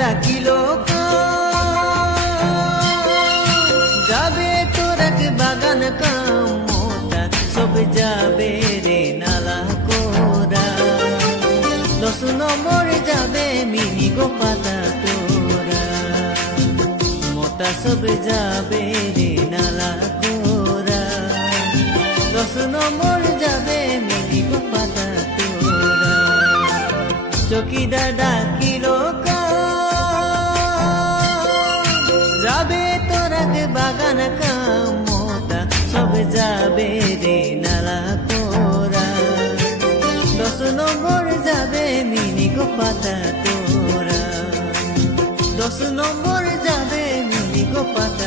ডাকিল যাবে তোর এক বাগান কামটা সব যাবে রে নালা কোরা 10 নম্বর যাবে মিনি গো পাতা তোরা মোটা সব যাবে রে নালা কোরা 10 নম্বর যাবে মিনি গো পাতা তোরা চকিদার ডাকিল যাবে তোর এক বাগান কামটা সব যাবে রে নালা কোরা 10 নম্বর যাবে মিনি গো পাতা তোরা 10 নম্বর যাবে মিনি গো পাতা